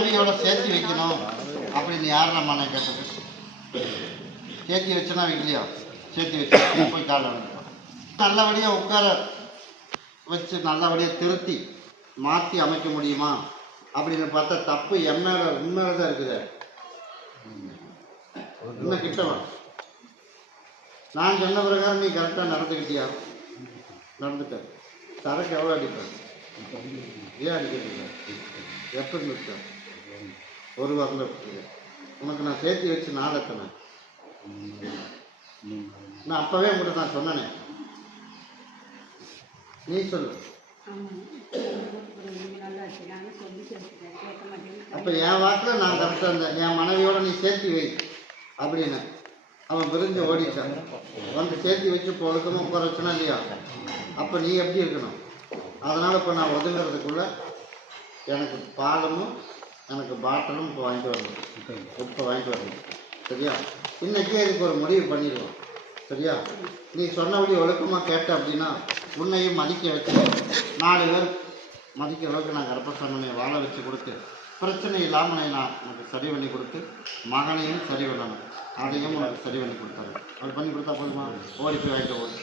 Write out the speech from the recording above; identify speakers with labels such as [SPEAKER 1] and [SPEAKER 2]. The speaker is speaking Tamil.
[SPEAKER 1] மனைவியோட சேர்த்து வைக்கணும் அப்படின்னு யார் நம்ம கேட்டது? சேர்த்து வச்சுனா வைக்கலையா? சேர்த்து வச்சு போய் காலைல நல்லபடியாக உட்கார வச்சு நல்லபடியாக திருத்தி மாற்றி அமைக்க முடியுமா? அப்படின்னு பார்த்தா தப்பு என் மேல உண்மையில தான் இருக்குது. இன்னும் கிட்டவா நான் சொன்ன பிரகாரம் நீ கரெக்டாக நடந்துக்கிட்டியா? நடந்துட்ட சரக்கு எவ்வளோ அடிப்பேன் ஏன் அடிக்கிறீங்க? எப்போ நிறுத்த ஒரு வாரத்தில் உனக்கு நான் சேர்த்து வச்சு நாடத்தனை நான் அப்போவே உங்கள்கிட்ட நான் சொன்னனே. நீ சொல்லு. அப்போ என் வாக்கில் நான் கரெக்டாக இருந்தேன் என் மனைவியோட நீ சேர்த்து வை அப்படின்னு அவன் பிரிஞ்சு ஓடிட்டான். வந்து சேர்த்து வச்சு பொழுக்கமாக ஒழுக்கமாக உட்கார வச்சனா இல்லையா? அப்போ நீ எப்படி இருக்கணும்? அதனால் இப்போ நான் ஒதுங்கிறதுக்குள்ளே எனக்கு பாலமும் எனக்கு பாட்டிலும் இப்போ வாங்கிட்டு வரணும். இப்போ வாங்கிட்டு வரணும். சரியா? இன்னைக்கே இதுக்கு ஒரு முடிவு பண்ணிடுவோம். சரியா? நீ சொன்னபடி ஒழுக்கமாக கேட்ட அப்படின்னா உன்னையும் மதிக்க வச்சு நாலு பேர் மதிக்க அளவுக்கு நான் கர்ப்பசாமனை வாழ வச்சு கொடுத்து பிரச்சனை இல்லாமல் நான் உனக்கு சரி பண்ணி கொடுத்து மகனையும் சரி பண்ணணும். அதையும் உனக்கு சரி பண்ணி கொடுத்தாரு அது பண்ணி கொடுத்தா போதுமா? ஓடி போய் வாங்கிட்டு ஓடி